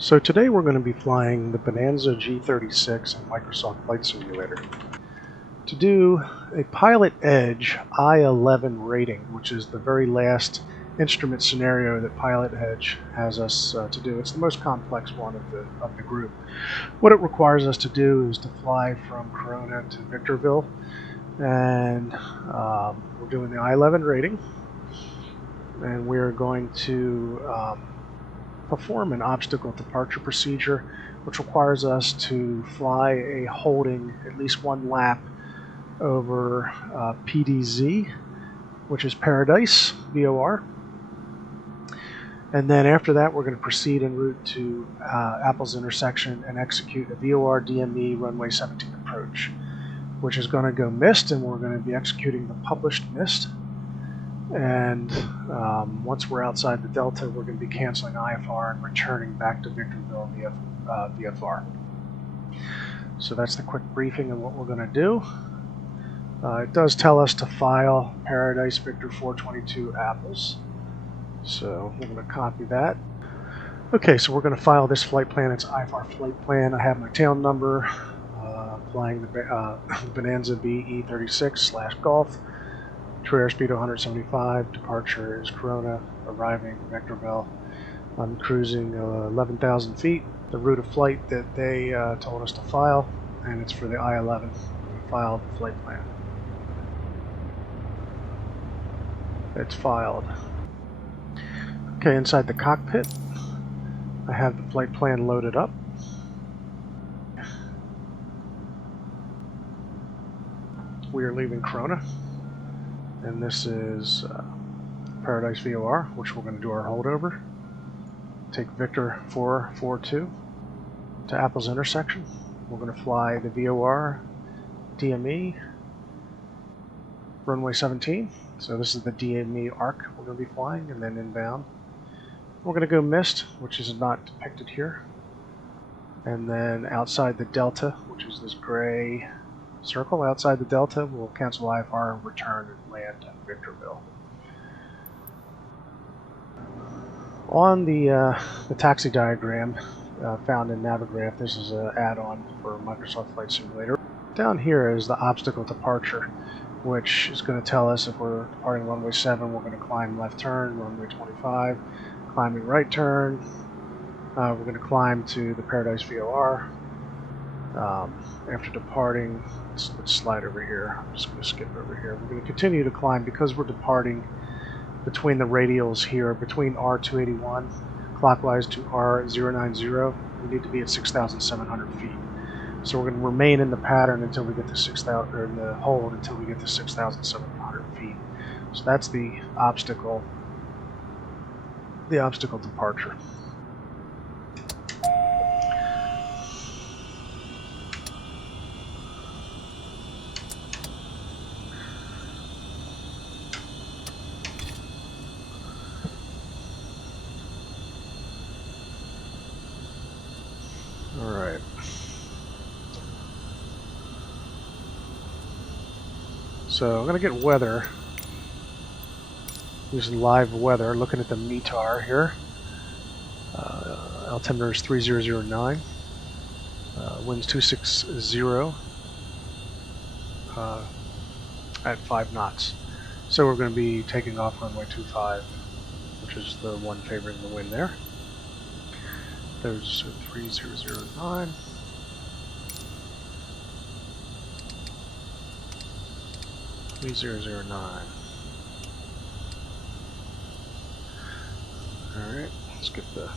So today we're going to be flying the Bonanza G36 in Microsoft Flight Simulator to do a PilotEdge I-11 rating, which is the very last instrument scenario that PilotEdge has us to do. It's the most complex one of the group. What it requires us to do is to fly from Corona to Victorville, and we're doing the I-11 rating, and we're going to perform an obstacle departure procedure, which requires us to fly a holding at least one lap over PDZ, which is Paradise VOR. And then after that, we're going to proceed en route to Apple's intersection and execute a VOR DME runway 17 approach, which is going to go missed, and we're going to be executing the published missed. And once we're outside the Delta, we're going to be canceling IFR and returning back to Victorville via VFR. So that's the quick briefing of what we're going to do. It does tell us to file Paradise Victor 422 Apples. So we're going to copy that. Okay, so we're going to file this flight plan. It's IFR flight plan. I have my tail number, flying the Bonanza BE36/Golf. True airspeed 175, departure is Corona, arriving Victorville. I'm cruising 11,000 feet, the route of flight that they told us to file, and it's for the I-11. We filed the flight plan. It's filed. Okay, inside the cockpit, I have the flight plan loaded up. We are leaving Corona. And this is Paradise VOR, which we're going to do our holdover. Take Victor 442 to Apple's intersection. We're going to fly the VOR DME runway 17. So this is the DME arc we're going to be flying, and then inbound. We're going to go missed, which is not depicted here. And then outside the Delta, which is this gray circle outside the Delta, we'll cancel IFR and return and land at Victorville. On the taxi diagram found in Navigraph, this is an add-on for Microsoft Flight Simulator. Down here is the obstacle departure, which is going to tell us if we're departing runway 7, we're going to climb left turn, runway 25, climbing right turn, we're going to climb to the Paradise VOR. After departing, let's slide over here. I'm just going to skip over here. We're going to continue to climb because we're departing between the radials here, between R281 clockwise to R090. We need to be at 6,700 feet. So we're going to remain in the pattern until we get to 6,000, or in the hold until we get to 6,700 feet. So that's the obstacle departure. Alright. So I'm going to get weather using live weather, looking at the METAR here. Altimeter is 3009. Winds 260 at 5 knots. So we're going to be taking off runway 25, which is the one favoring the wind there. There's 3009. Alright, let's get the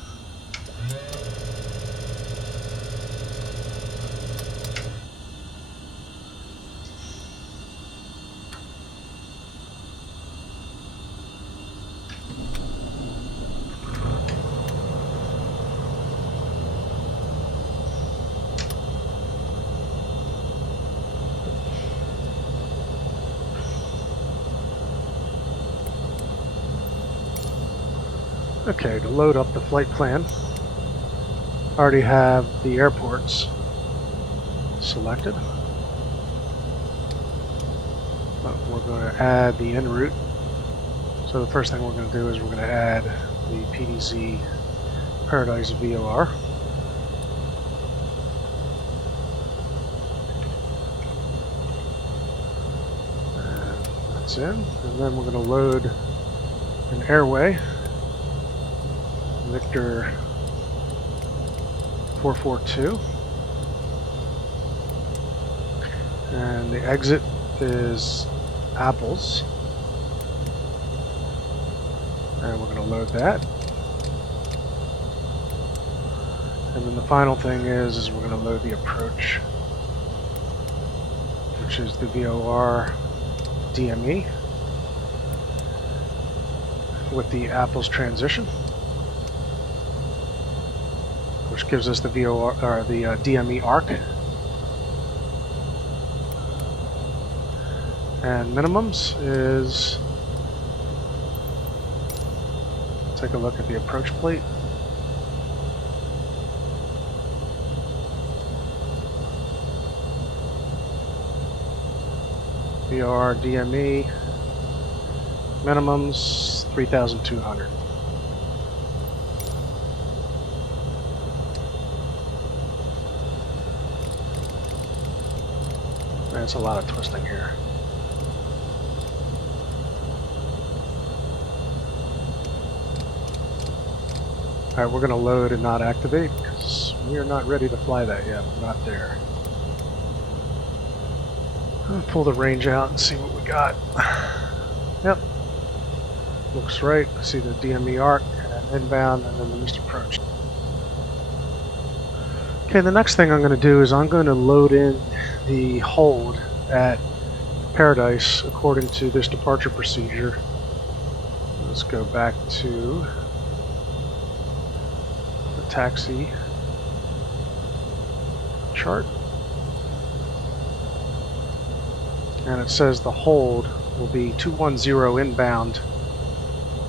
Okay, to load up the flight plan, I already have the airports selected. But we're going to add the en route. So the first thing we're going to do is we're going to add the PDZ Paradise VOR. That's in, and then we're going to load an airway, Victor 442, and the exit is Apples, and we're going to load that. And then the final thing is we're going to load the approach, which is the VOR DME with the Apples transition, which gives us the VOR or the DME arc. And minimums is, take a look at the approach plate. VOR DME minimums 3,200. That's a lot of twisting here. Alright, we're going to load and not activate because we are not ready to fly that yet. We're not there. I'll pull the range out and see what we got. Yep. Looks right. I see the DME arc and inbound and then the missed approach. Okay, the next thing I'm going to do is I'm going to load in the hold at Paradise according to this departure procedure. Let's go back to the taxi chart. And it says the hold will be 210 inbound,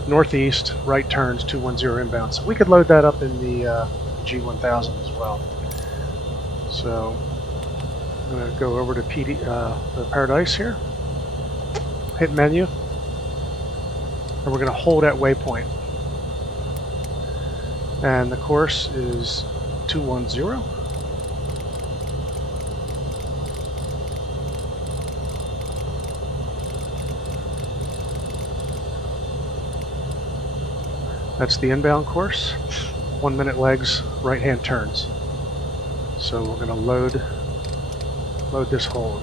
northeast, right turns 210 inbound. So we could load that up in the G1000 as well. So I'm going to go over to the Paradise here, hit menu, and we're going to hold at waypoint. And the course is 210. That's the inbound course. 1 minute legs, right hand turns. So we're going to load this hold.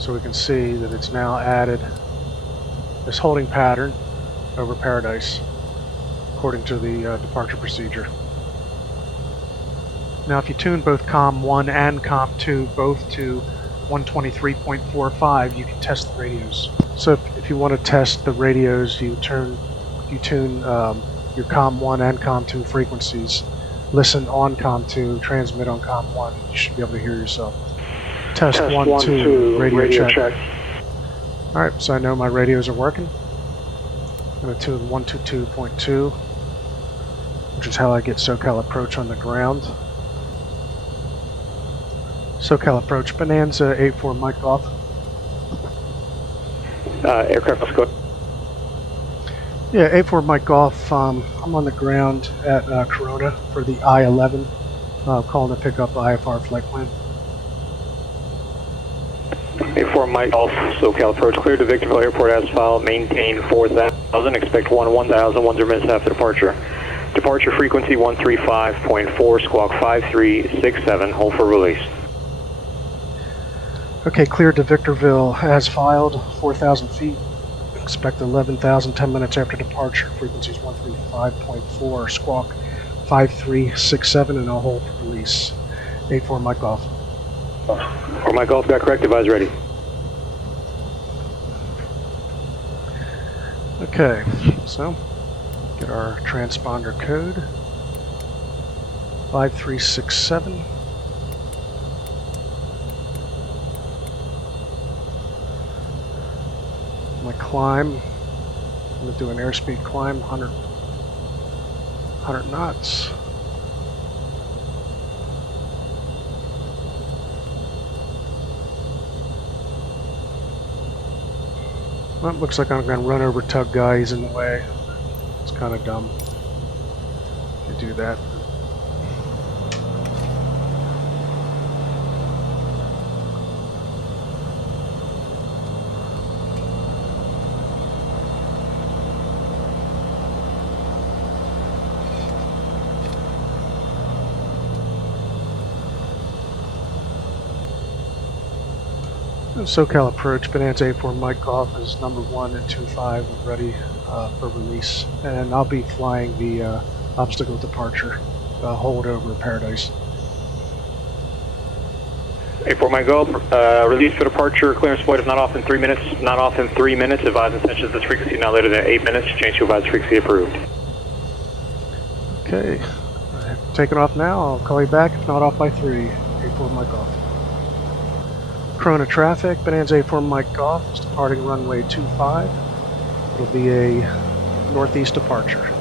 So we can see that it's now added this holding pattern over Paradise according to the departure procedure. Now if you tune both COM 1 and COM 2 both to 123.45, you can test the radios. So if you want to test the radios, you tune your COM 1 and COM 2 frequencies, listen on COM 2, transmit on COM 1. You should be able to hear yourself. Test 1, 2, radio check. Alright, so I know my radios are working. I'm going to tune 122.2, which is how I get SoCal approach on the ground. SoCal approach, Bonanza 84 mic off. Aircraft, let's go. Yeah, 84 mic off. I'm on the ground at Corona for the I-11, calling to pick up IFR flight plan. 84 mic off, SoCal approach, clear to Victorville Airport as filed, maintain 4,000, expect 1000, 10 minutes after departure. Departure frequency 135.4, squawk 5367, hold for release. Okay, cleared to Victorville as filed, 4,000 feet. Expect 11,000, 10 minutes after departure. Frequencies 135.4, squawk 5367, and I'll hold for release. 84 mic off. 4 mic off, got correct, advise ready. Okay, so get our transponder code 5367. My climb, I'm going to do an airspeed climb, 100 knots. Well, it looks like I'm going to run over tug guy, he's in the way. It's kind of dumb to do that. SoCal approach, Bonanza 84 Mike Golf is number 1 and 25 and ready for release. And I'll be flying the obstacle departure hold over Paradise. 84 Mike Golf, release for departure, clearance point if not off in 3 minutes. Not off in 3 minutes, advise intentions this frequency not later than 8 minutes. Change to advise frequency approved. Okay, taking off now. I'll call you back if not off by 3. 84 Mike Golf. Corona traffic, Bonanza 84 Mike Golf is departing runway 25. It'll be a northeast departure.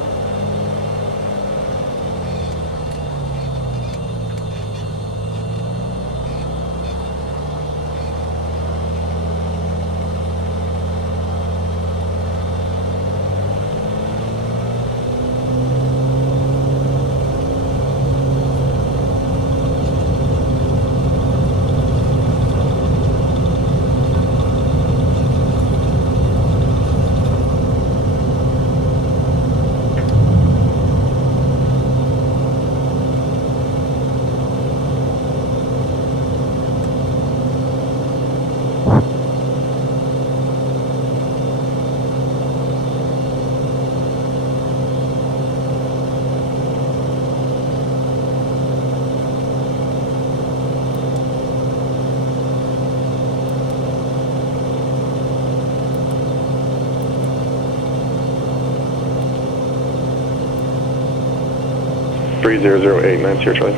Three 008, man, it's your choice.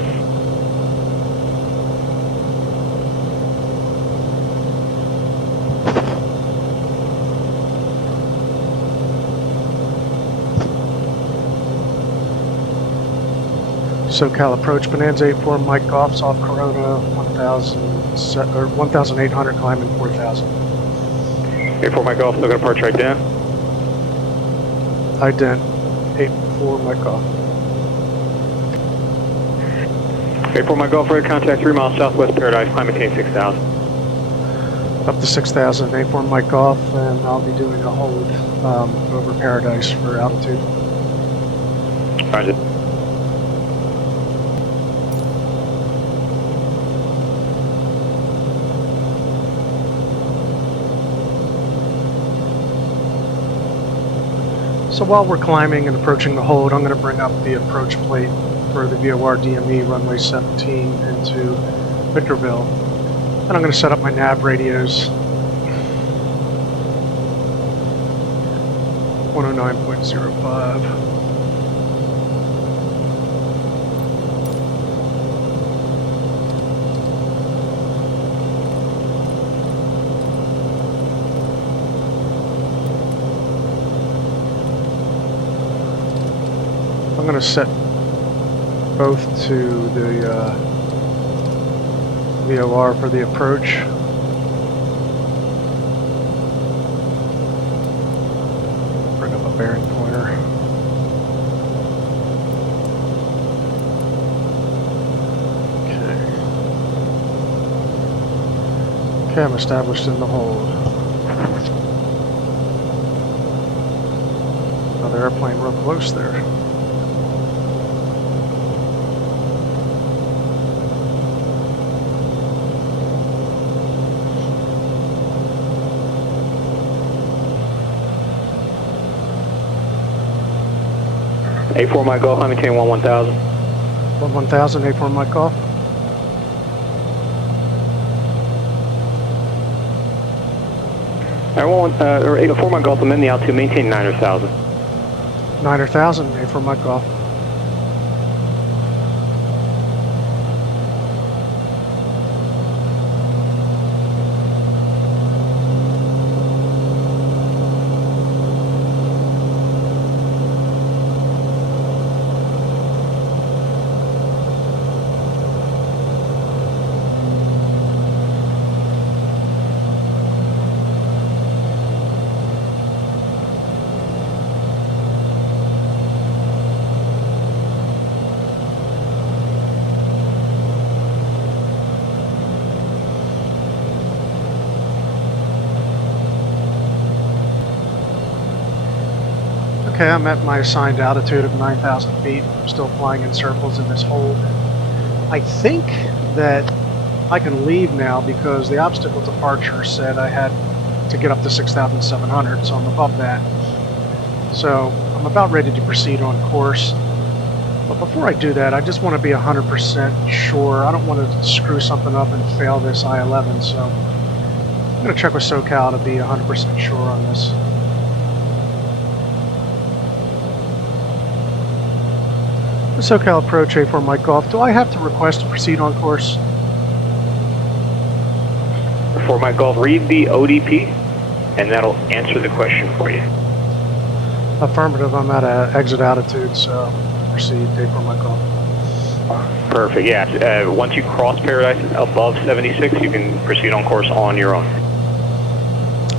SoCal approach, Bonanza 84 Mike Golf's off Corona 1,800 climbing 4,000. 84 Mike Golf, still gonna departure right down. Ident 84 Mike Golf. 84 Mike Golf, ready to contact 3 miles southwest Paradise, climb maintain 6,000. Up to 6,000, 84 Mike Golf, and I'll be doing a hold over Paradise for altitude. Roger. So while we're climbing and approaching the hold, I'm going to bring up the approach plate for the VOR DME runway 17 into Victorville. And I'm going to set up my nav radios. 109.05. I'm going to set both to the VOR for the approach. Bring up a bearing pointer. Okay, I'm established in the hold. Another airplane real close there. A4 Mike Golf, I'm maintaining 11000. 11000, A4 Mike Golf. Or A4 Mike Golf, I'm in the altitude, maintain 9,000. 9,000, A4 Mike Golf. Okay, I'm at my assigned altitude of 9,000 feet. I'm still flying in circles in this hold. I think that I can leave now because the obstacle departure said I had to get up to 6,700, so I'm above that. So I'm about ready to proceed on course. But before I do that, I just want to be 100% sure. I don't want to screw something up and fail this I-11, so I'm going to check with SoCal to be 100% sure on this. The SoCal approach A4 Mike Golf. Do I have to request to proceed on course? For Mike Golf, read the ODP, and that'll answer the question for you. Affirmative. I'm at an exit altitude, so proceed A4 Mike Golf. Perfect, yeah. Once you cross Paradise above 76, you can proceed on course on your own.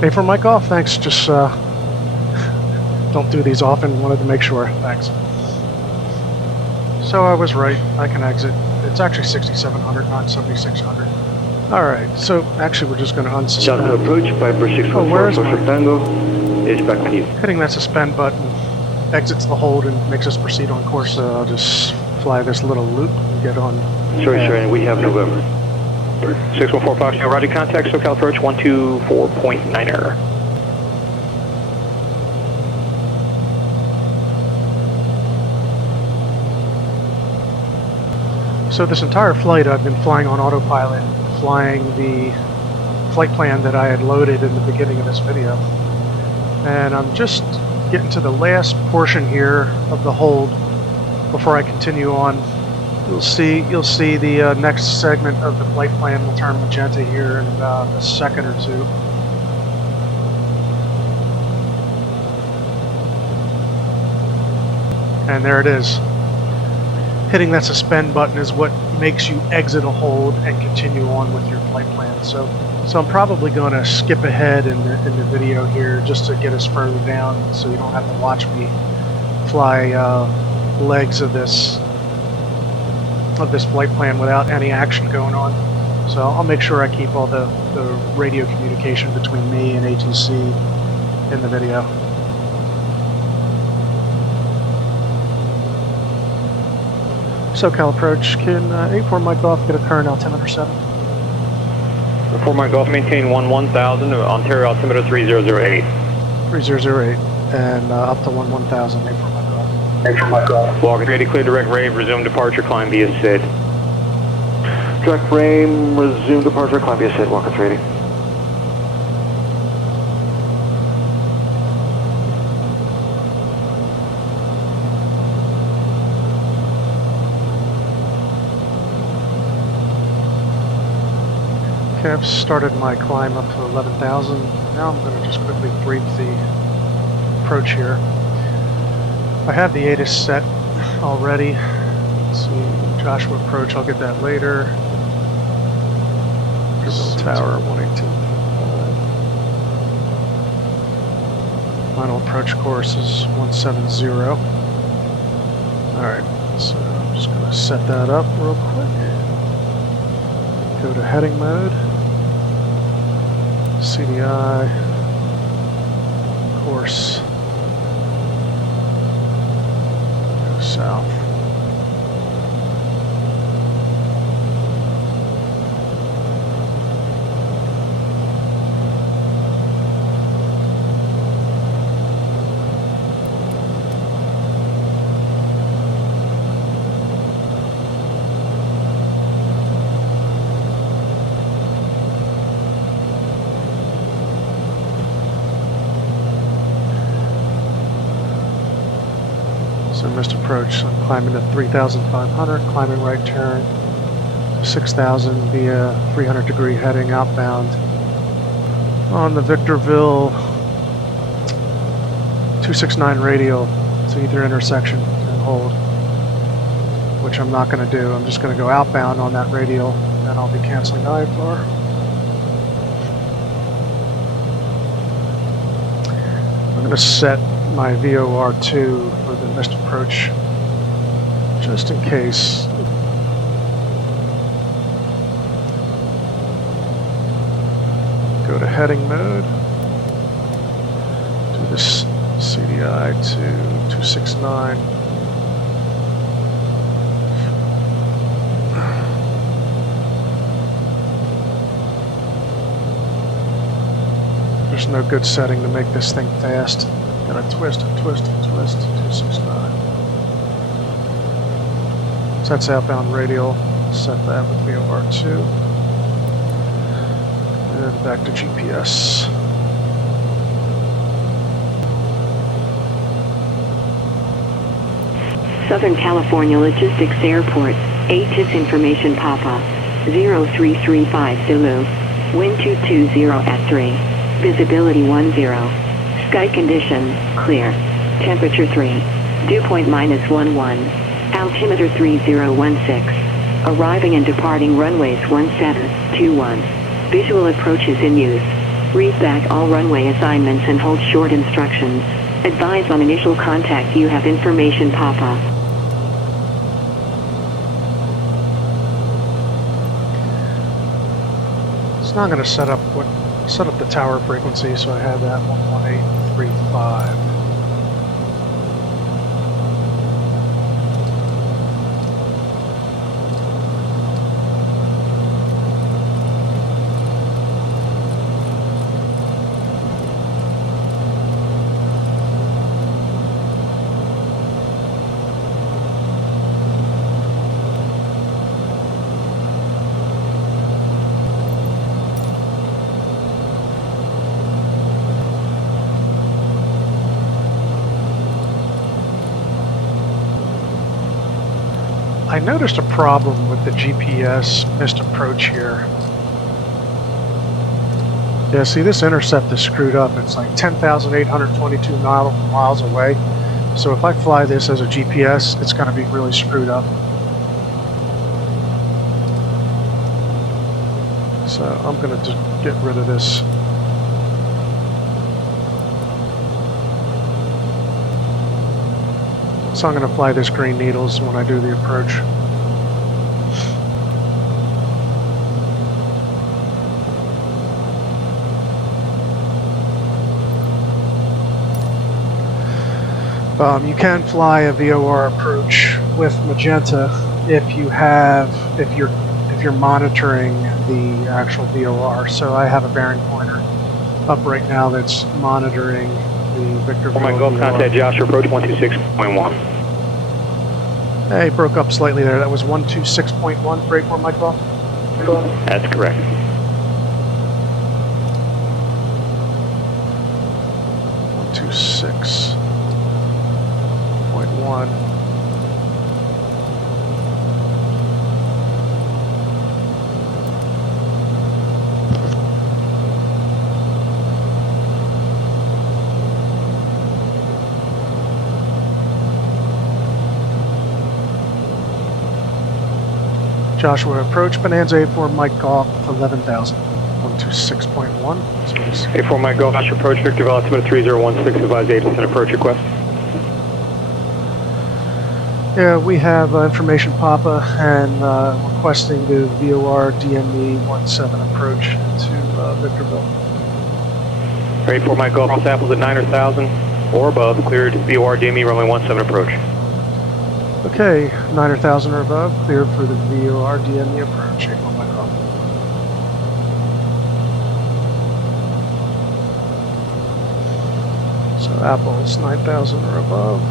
A4 Mike Golf, thanks. Just don't do these often. Wanted to make sure. Thanks. So I was right. I can exit. It's actually 6,700, not 7,600. All right. So actually, we're just going to unsuspend. South approach, Piper 614 for Tango is back to you. Hitting that suspend button exits the hold and makes us proceed on course. So I'll just fly this little loop and get on. Sorry, sir, and we have November. 614 Fox, roger, contact SoCal approach 124.9 error. So this entire flight I've been flying on autopilot, flying the flight plan that I had loaded in the beginning of this video. And I'm just getting to the last portion here of the hold before I continue on. You'll see the next segment of the flight plan will turn magenta here in about a second or two. And there it is. Hitting that suspend button is what makes you exit a hold and continue on with your flight plan. So I'm probably going to skip ahead in the video here just to get us further down, so you don't have to watch me fly legs of this flight plan without any action going on. So I'll make sure I keep all the radio communication between me and ATC in the video. SoCal approach, can A4 Mike Golf get a current altimeter 7? 4 Mike Golf, maintain 1000, Ontario altimeter 3008. 3008, and up to 11,000, A4 Mike Golf. A4 Mike Golf. Walk ready, clear direct rave, resume departure, climb via SID. Direct frame, resume departure, climb via SID, walk it's ready. Okay, I've started my climb up to 11,000. Now I'm going to just quickly brief the approach here. I have the ATIS set already. Let's see, Joshua approach, I'll get that later. Brazil Tower 182. Final approach course is 170. Alright, so I'm just going to set that up real quick. Go to heading mode. CDI, course, go south. So missed approach, so I'm climbing to 3,500, climbing right turn, 6,000 via 300 degree heading outbound on the Victorville 269 radial to either intersection and hold, which I'm not going to do. I'm just going to go outbound on that radial, and then I'll be canceling IFR. I'm going to set my VOR2 for the missed approach, just in case. Go to heading mode. Do this CDI to 269. There's no good setting to make this thing fast. Gotta twist and twist and twist. 269. So that's outbound radial. Set that with VOR2. And back to GPS. Southern California Logistics Airport, ATIS information Papa, 0335 Zulu, wind 220 at 3, visibility 10, sky condition, clear, temperature 3, dew point -11, altimeter 3016, arriving and departing runways 1721, visual approaches in use, read back all runway assignments and hold short instructions, advise on initial contact you have information Papa. It's not going to set up the tower frequency, so I have that 11835. I noticed a problem with the GPS missed approach here. Yeah, see, this intercept is screwed up. It's like 10,822 miles away. So if I fly this as a GPS, it's going to be really screwed up. So I'm going to just get rid of this. So I'm going to fly this green needles when I do the approach. You can fly a VOR approach with magenta if you're monitoring the actual VOR. So I have a bearing pointer up right now that's monitoring the Victor. For my Gulf contact Josh, approach 126.1. Hey, broke up slightly there. That was 126.1 for 84 Mike Golf? That's correct. 126.1. Joshua approach, Bonanza 84 Mike Golf 11,000. 126.1. 84 Mike Golf, Joshua approach, Victor altimeter 3016, advise 8% approach request. Yeah, we have information Papa and requesting the VOR DME 17 approach to Victorville. 84 Mike Golf, samples at 9,000 or above, cleared VOR DME runway 17 approach. Okay, 9,000 or above, cleared for the VOR DME approach. 84 Mike Golf. So Apple's 9,000 or above.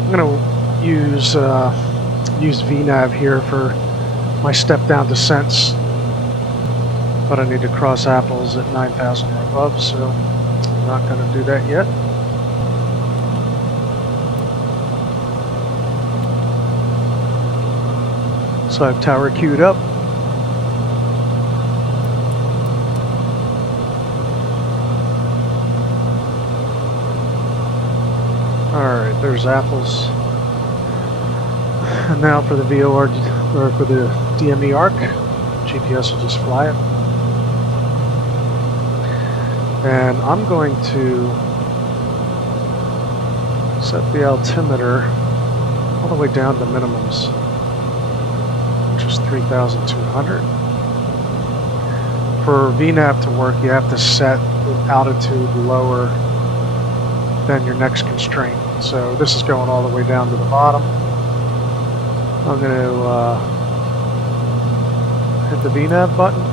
I'm going to use VNAV here for my step down descents, but I need to cross Apples at 9,000 or above, so I'm not going to do that yet. So I have tower queued up. Alright, there's Apples. And now for the VOR, or for the DME arc, GPS will just fly it. And I'm going to Set the altimeter all the way down to minimums, which is 3,200. For VNAV to work, you have to set the altitude lower than your next constraint. So this is going all the way down to the bottom. I'm going to hit the VNAV button.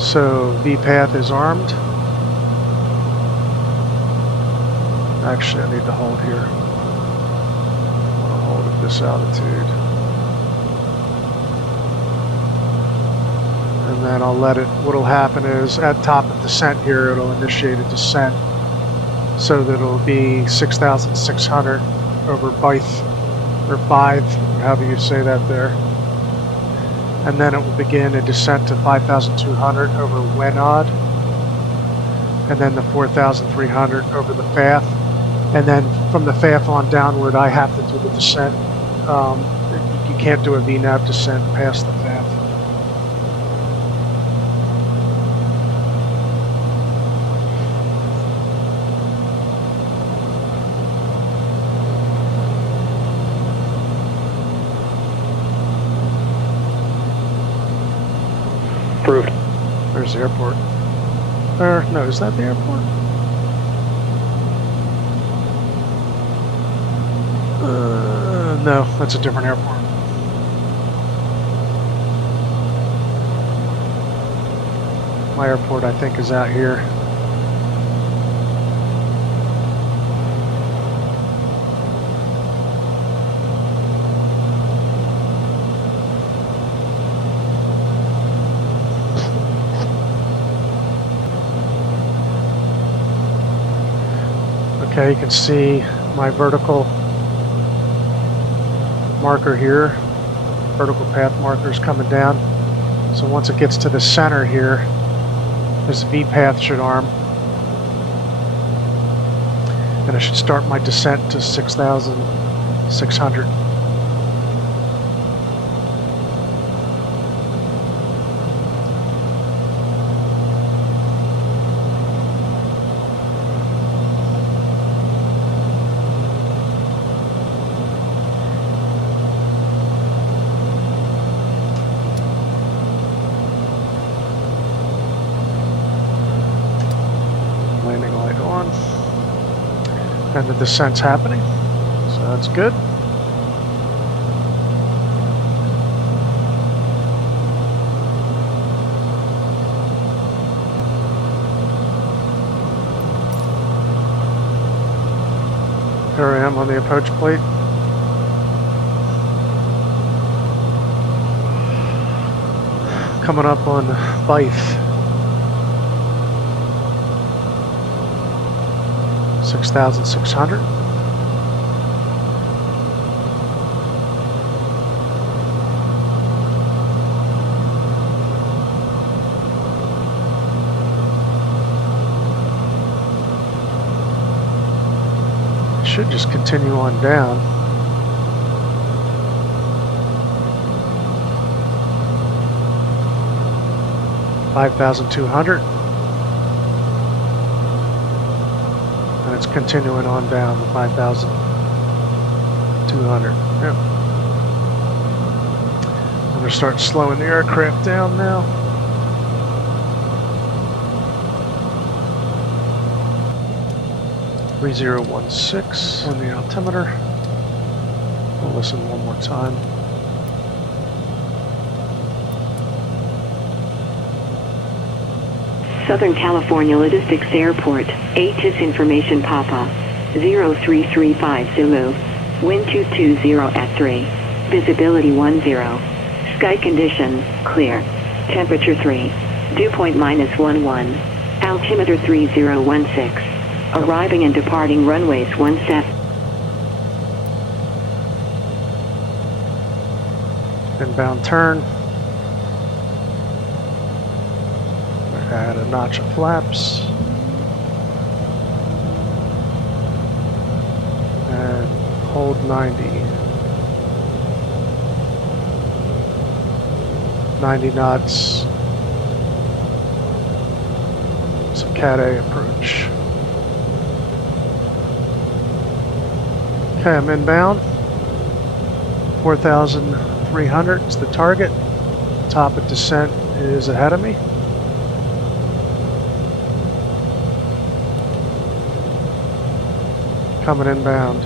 So VPath is armed. Actually, I need to hold here. I want to hold at this altitude. And then I'll let it, what'll happen is at top of descent here, it'll initiate a descent so that it'll be 6,600 over Byth, or Byth, however you say that there. And then it will begin a descent to 5,200 over Wenod, and then the 4,300 over the FAF. And then from the FAF on downward, I have to do the descent. You can't do a VNAV descent past the FAF. Approved. There's the airport. Or, no, is that the airport? No, that's a different airport. My airport, I think, is out here. Okay, you can see my vertical marker here, vertical path markers coming down. So once it gets to the center here, this V path should arm, and I should start my descent to 6,600. Landing light on, and the descent's happening, so that's good. Here I am on the approach plate. Coming up on Byth. 6,600. Should just continue on down. $5,200. And it's continuing on down to 5,200. Yep. I'm going to start slowing the aircraft down now. .3016 on the altimeter. We'll listen one more time. Southern California Logistics Airport, ATIS Information Papa, 0335 Zulu, wind 220 at 3, visibility 10, sky condition, clear, temperature 3, dew point -11, altimeter 3016, arriving and departing runways 17. Inbound turn. Add a notch of flaps. And hold 90. 90 knots. It's a Cat A approach. Okay, I'm inbound. 4,300 is the target. Top of descent is ahead of me. Coming inbound.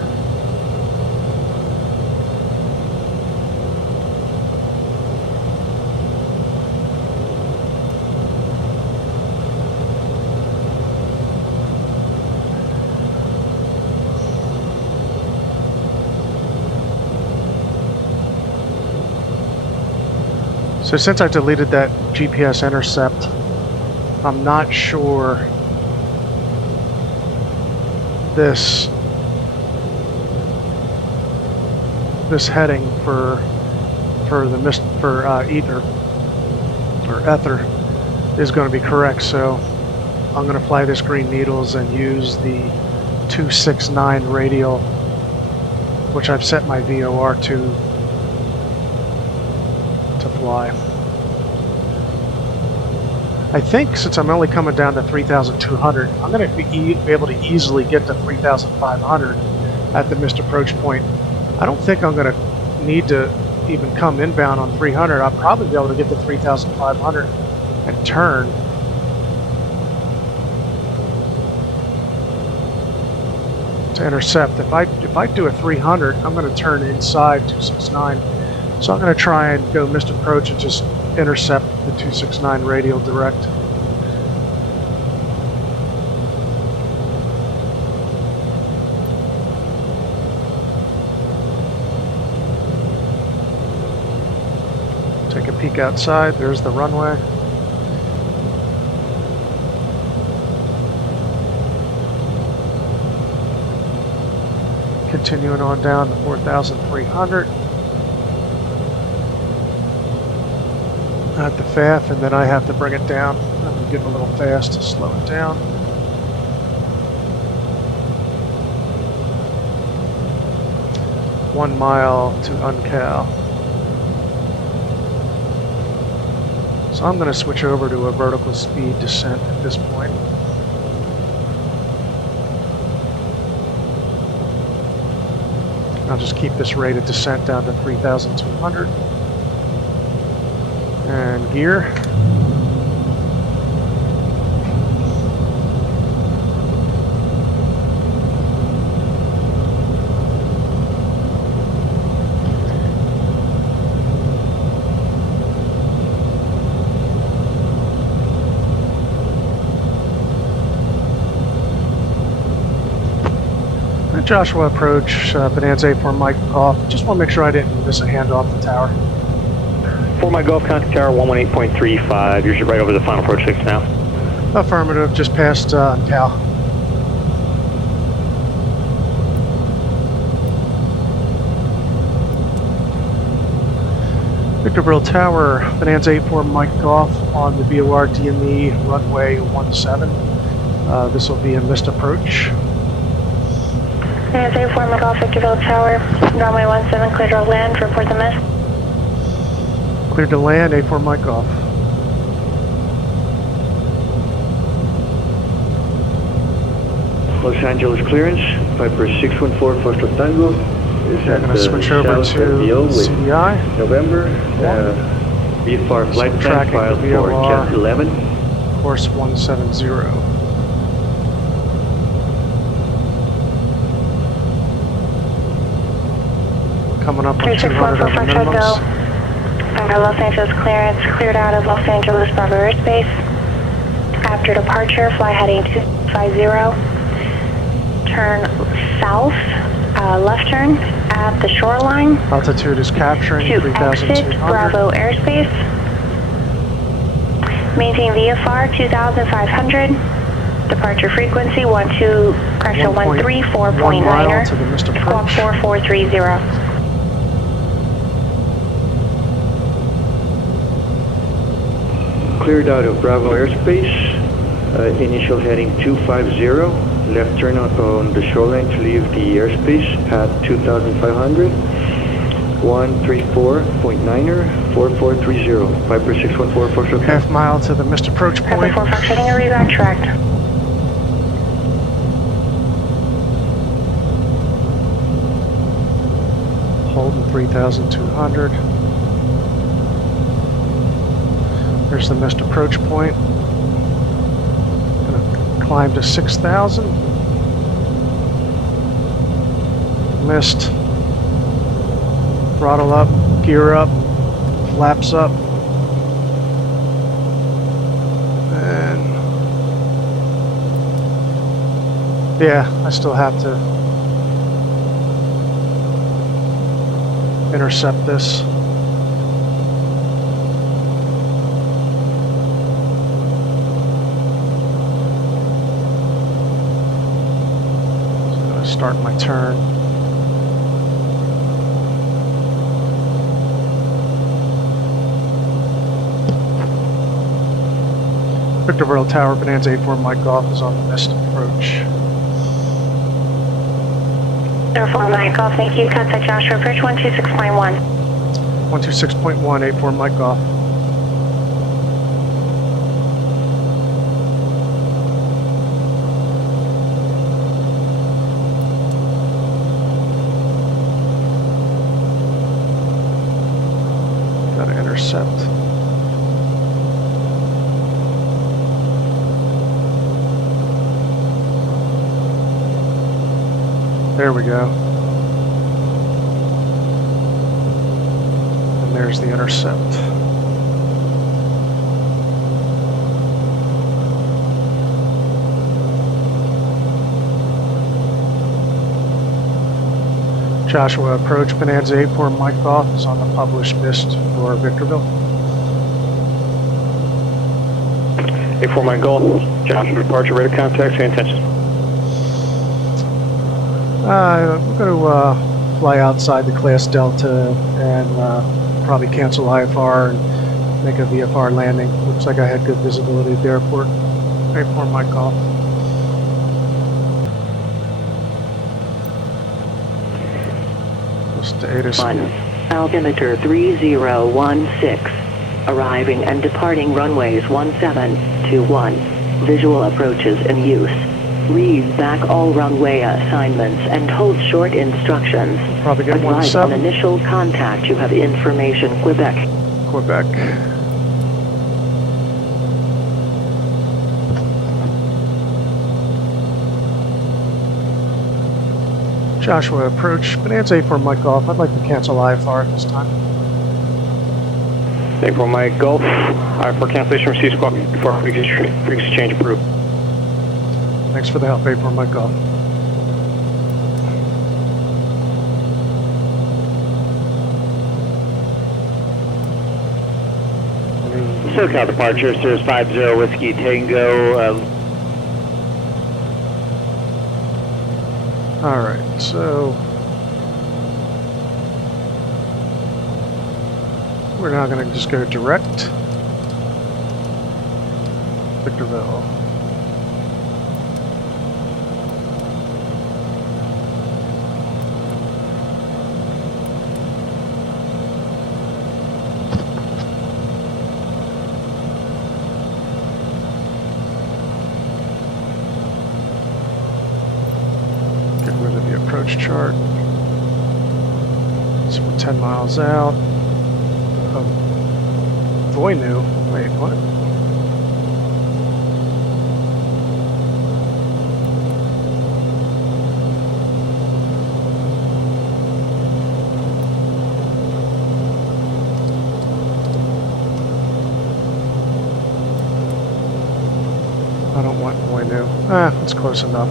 So since I deleted that GPS intercept, I'm not sure this heading for ether or ether is going to be correct. So I'm going to fly this green needles and use the 269 radial, which I've set my VOR to fly. I think since I'm only coming down to 3,200, I'm going to be able to easily get to 3,500 at the missed approach point. I don't think I'm going to need to even come inbound on 300. I'll probably be able to get to 3,500 and turn. To intercept. If I do a 300, I'm going to turn inside 269. So I'm going to try and go missed approach and just intercept the 269 radial direct. Take a peek outside. There's the runway. Continuing on down to 4,300. At the FAF, and then I have to bring it down. I'm getting a little fast to slow it down. One mile to Uncal. So I'm going to switch over to a vertical speed descent at this point. I'll just keep this rate of descent down to 3,200. And gear. Joshua approach, Bonanza 84 Mike off. Just want to make sure I didn't miss a hand off the tower. 4 Mike Golf, contact tower 118.35. You're right over the final approach 6 now. Affirmative, just past Cal. Victorville Tower, Bonanza 84 Mike Golf on the VOR DME runway 17. This will be a missed approach. Bonanza 84 Mike Golf, Victorville Tower, runway 17, clear to land, report the miss. Cleared to land, A4 Mike off. Los Angeles clearance, Piper 614 Foxtrot Tango. Is I'm going to switch over to CDI. November. VFR flight plan filed for Cat 11. Course 170. Coming up on 200 over minimums. Los Angeles clearance, cleared out of Los Angeles Bravo airspace. After departure, fly heading 250. Turn south, left turn at the shoreline. Altitude is capturing to 3,200. exit Bravo airspace. Maintain VFR 2,500. Departure frequency 13.4.9er. Squawk 4430. Cleared out of Bravo airspace, initial heading 250, left turn on the shoreline to leave the airspace at 2,500, 134.9er, 4430, Piper 614 Foxtrot. Half mile to the missed approach point. Piper 4 Fox heading a reroute track. 3,200. There's the missed approach point. Gonna climb to 6,000. Missed. Throttle up, gear up, flaps up. And yeah, I still have to intercept this. So I'm going to start my turn. Victorville Tower, Bonanza 84 Mike Golf is on the missed approach. 04 Mike Golf, thank you. Contact Joshua approach 126.1. 126.1, 84 Mike Golf. Gotta intercept. There we go. And there's the intercept. Joshua approach Bonanza 84 Mike Golf is on the published list for Victorville. 84 Mike Golf, Joshua departure, rate of contact, same intentions. We're going to fly outside the class Delta and probably cancel IFR and make a VFR landing. Looks like I had good visibility at the airport. 84 Mike Golf. Just to aid us. Altimeter 3016. Arriving and departing runways 1721. Visual approaches in use. Read back all runway assignments and hold short instructions. Probably get Advise 17. on initial contact. You have information, Quebec. Quebec. Joshua approach Bonanza 84 Mike Golf. I'd like to cancel IFR at this time. 84 Mike Golf, IFR cancellation received squawk before frequency change approved. Thanks for the help, 84 Mike Golf. SoCal departure, Cirrus 50 Whiskey Tango. Alright, so we're now going to just go direct Victorville. Approach chart. So we're 10 miles out. Voinu. Wait, what? I don't want Voinu. Ah, that's close enough.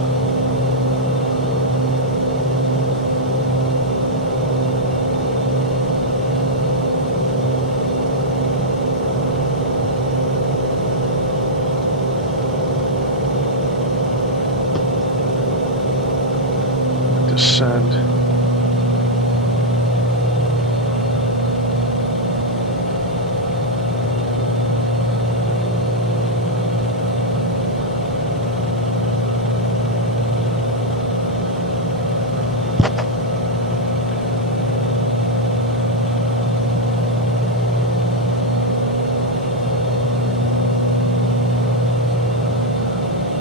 Descend.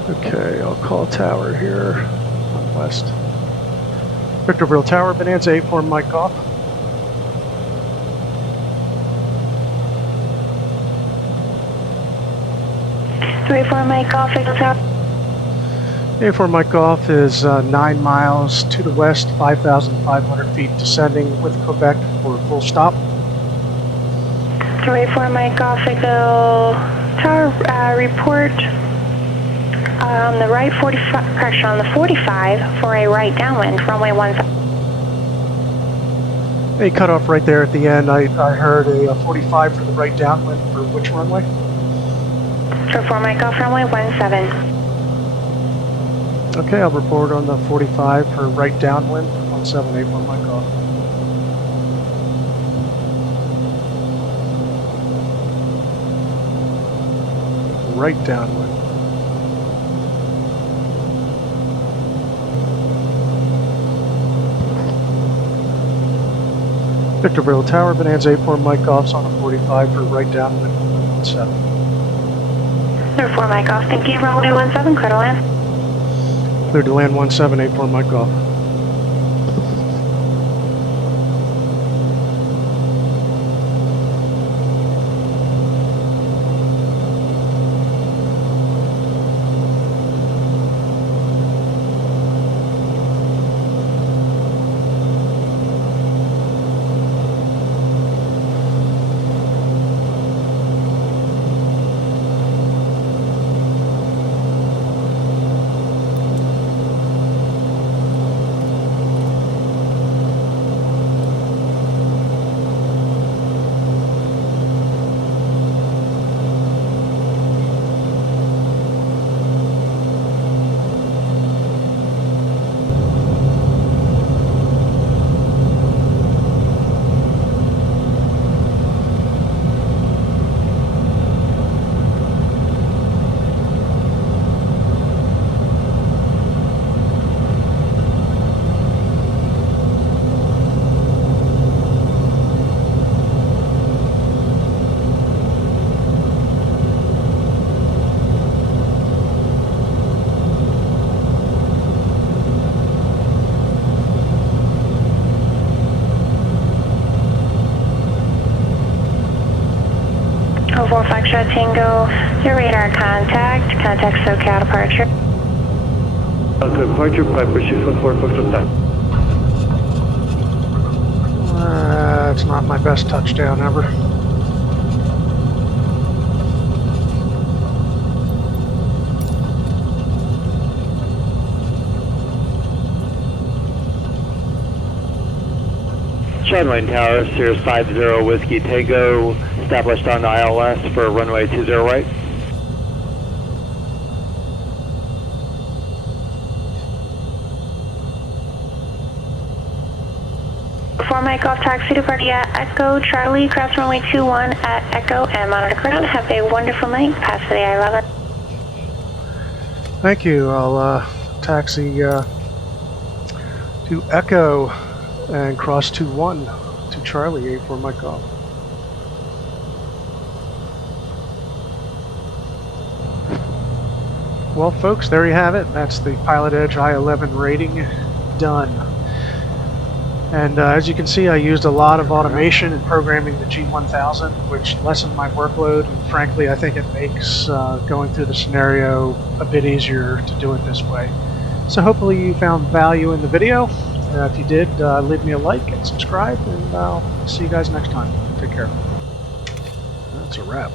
Okay, I'll call tower here on west. Victorville Tower, Bonanza 84 Mike Golf. 3-4 Mike Golf, Eagle Tower. A4 Mike Golf is 9 miles to the west, 5,500 feet descending with Quebec for a full stop. 3-4 Mike Golf, Eagle Tower, report on the right 45, correction, on the 45 for a right downwind, runway 17. They cut off right there at the end. I heard a 45 for the right downwind for which runway? 3-4 Mike Golf, runway 17. Okay, I'll report on the 45 for right downwind, 1781 Mike Golf. Right downwind. Victorville Tower, Bonanza 84 Mike Golf's on the 45 for right downwind, 17. 3-4 Mike Golf, thank you, runway 17, clear to land. Clear to land 1784 Mike Golf. Foxtrot Tango, your radar contact SoCal departure. Departure, Piper 614, Foxtrot time. It's not my best touchdown ever. Chadwin Tower, Sirius 50 Whiskey Tango, established on the ILS for runway 20 right. Before Mike Golf, taxi departure at Echo Charlie, cross runway 21 at Echo and monitor ground. Have a wonderful night. Pass to the I-11. Thank you. I'll taxi to Echo and cross 21 to Charlie 84 Mike Golf. Well, folks, there you have it. That's the PilotEdge I-11 rating done. And as you can see, I used a lot of automation in programming the G1000, which lessened my workload. And frankly, I think it makes going through the scenario a bit easier to do it this way. So hopefully you found value in the video. If you did, leave me a like and subscribe, and I'll see you guys next time. Take care. That's a wrap.